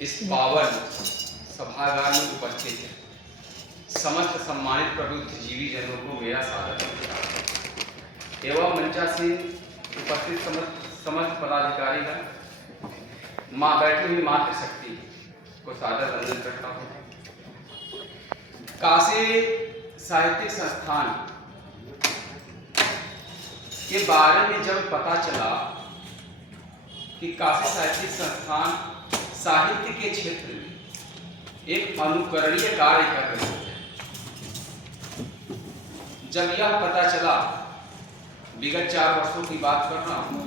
इस पावन सभागार में उपस्थित समस्त सम्मानित प्रबुद्धजीवी जनों को मेरा स्वागत एवं मंचासीन उपस्थित समस्त पदाधिकारीगण, माँ बैठी हुई मातृशक्ति को सादर वंदन करता हूँ। काशी साहित्यिक संस्थान के बारे में जब पता चला कि काशी साहित्यिक संस्थान साहित्य के क्षेत्र में एक अनुकरणीय कार्य कर रही है, जब यह पता चला, विगत 4 वर्षों की बात कर रहा हूं,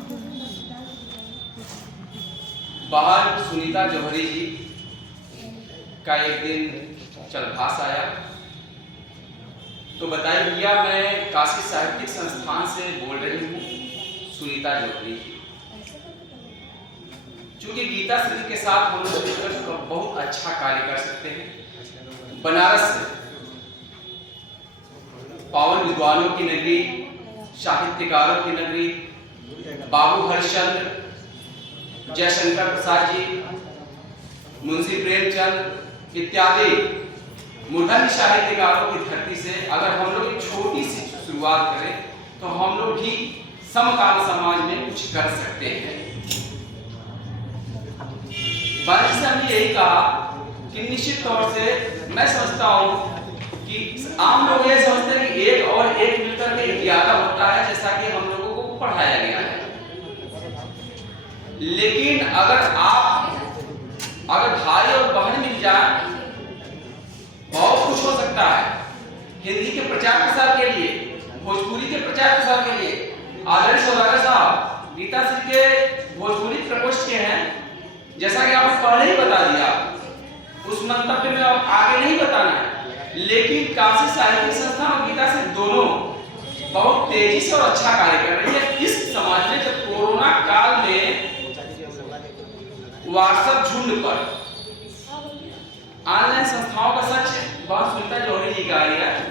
बाहर सुनीता जौहरी जी का एक दिन चलभास आया तो बताइए भैया मैं काशी साहित्यिक संस्थान से बोल रही हूँ, सुनीता जौहरी जी। चूंकि गीता श्री के साथ हम लोग मिलकर बहुत अच्छा कार्य कर सकते हैं। बनारस से पावन विद्वानों की नगरी, साहित्यकारों की नगरी, बाबू हरिश्चंद्र, जयशंकर प्रसाद जी, मुंशी प्रेमचंद इत्यादि मूर्धन्य साहित्यकारों की धरती से अगर हम लोग एक छोटी सी शुरुआत करें तो हम लोग भी समकाल समाज में कुछ कर सकते हैं। बारिश से हमने यही कहा कि निश्चित तौर से मैं समझता हूँ कि आम लोग ये समझते हैं कि एक और एक मिलकर के ज्यादा होता है, जैसा कि हम लोगों को पढ़ाया गया है। लेकिन अगर भाई और बहन मिल जाए बहुत कुछ हो सकता है। हिंदी के प्रचार प्रसार के लिए, भोजपुरी के प्रचार प्रसार के लिए आदरणीय सौदागर साहब गीता श्री के भोजपुरी प्रकोष्ठ के हैं, जैसा कि आपने पहले ही बता दिया, उस मंतव्य में अब आगे नहीं बताना है। लेकिन काशी साहित्यिक संस्थान और गीता से दोनों बहुत तेजी से और अच्छा कार्य कर रही है। इस समाज में जब कोरोना काल में व्हाट्सएप झुंड पर ऑनलाइन संस्थाओं का सच बहुत सुनीता जौहरी जी का आइडिया है,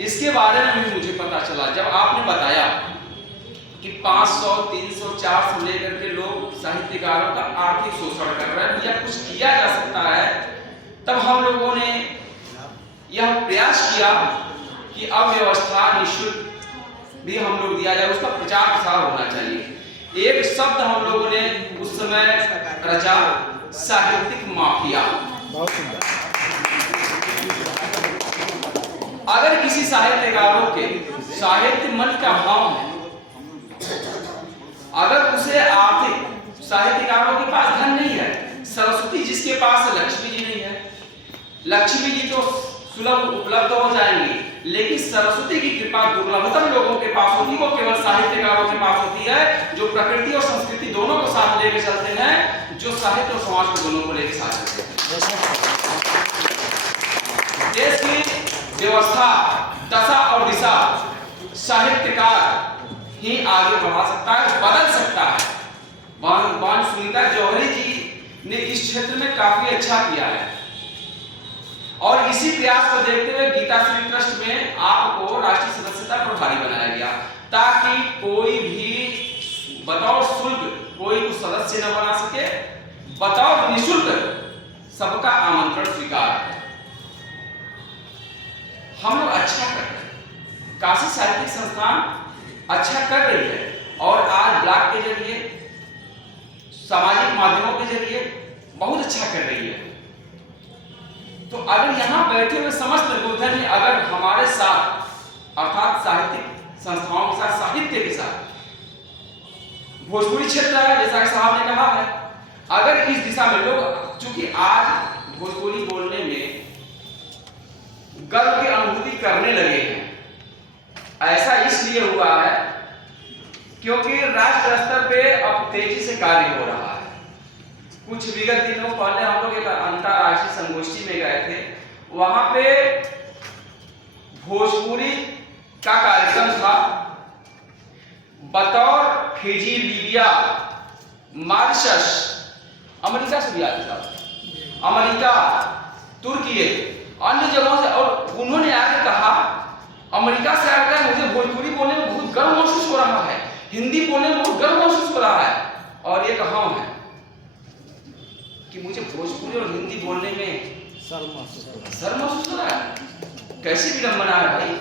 इसके बारे में भी मुझे पता चला जब आपने बताया कि 500, 300, 400 लेकर के लोग साहित्यकारों का आर्थिक शोषण कर रहे हैं या कुछ किया जा सकता है। तब हम लोगों ने यह प्रयास किया कि अब व्यवस्था निःशुल्क भी हम लोग दिया जाए, उसका प्रचार प्रसार होना चाहिए। एक शब्द हम लोगों ने उस समय रचा, साहित्यिक माफिया। अगर किसी साहित्यकारों के साहित्य मन का भाव है, अगर उसे आर्थिक, साहित्यकारों के पास धन नहीं है, सरस्वती जिसके पास लक्ष्मी जी नहीं है, लक्ष्मी जी तो सुलभ उपलब्ध हो जाएंगी, लेकिन सरस्वती की कृपा दुर्लभतम लोगों के पास होती, वो केवल साहित्यकारों के पास होती है, जो प्रकृति और संस्कृति दोनों को साथ लेकर चलते हैं, जो साहित्य और समाज को दोनों को लेकर साथ चलते हैं। देश की व्यवस्था, दशा और दिशा साहित्यकार ही आगे बढ़ा सकता है, बदल सकता है। बान सुनीता जौहरी जी ने इस क्षेत्र में काफी अच्छा किया है और इसी प्रयास को देखते हुए गीता श्री ट्रस्ट में आपको राष्ट्रीय सदस्यता प्रभारी बनाया गया, ताकि कोई भी बतौर शुल्क कोई को सदस्य न बना सके, बतौर निःशुल्क सबका आमंत्रण स्वीकार है। हम लोग अच्छा कर रहे हैं, काशी साहित्यिक संस्थान अच्छा कर रही है और आज ब्लॉग के जरिए, सामाजिक माध्यमों के जरिए बहुत अच्छा कर रही है। तो अगर यहाँ बैठे हुए समस्त मूर्धन्य अगर हमारे साथ अर्थात साहित्यिक संस्थाओं के साथ, साहित्य के साथ, भोजपुरी क्षेत्र है जैसा कि साहब ने कहा है, अगर इस दिशा में लोग, चूंकि आज भोजपुरी बोलने में गर्व की अनुभूति करने लगे हैं, ऐसा इसलिए हुआ है क्योंकि राष्ट्र स्तर पे अब तेजी से कार्य हो रहा है। कुछ विगत दिनों पहले हम लोग एक अंतरराष्ट्रीय संगोष्ठी में गए थे, वहां पे भोजपुरी का कार्यक्रम था। बतौर फिजी, लीबिया, मॉरिशस, अमेरिका से भी आते साहब, अमेरिका, तुर्की, अन्य जगहों से, और उन्होंने आगे कहा, अमेरिका से आकर मुझे भोजपुरी बोलने में बहुत गर्व महसूस हो रहा है, हिंदी बोलने में बहुत गर्व महसूस हो रहा है, और एक हम है। कि मुझे भोजपुरी और हिंदी बोलने में शर्म महसूस हो रहा है। कैसी विडंबना है भाई।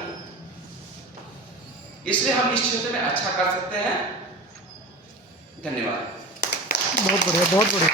इसलिए हम इस क्षेत्र में अच्छा कर सकते हैं। धन्यवाद। बहुत बढ़िया, बहुत बढ़िया।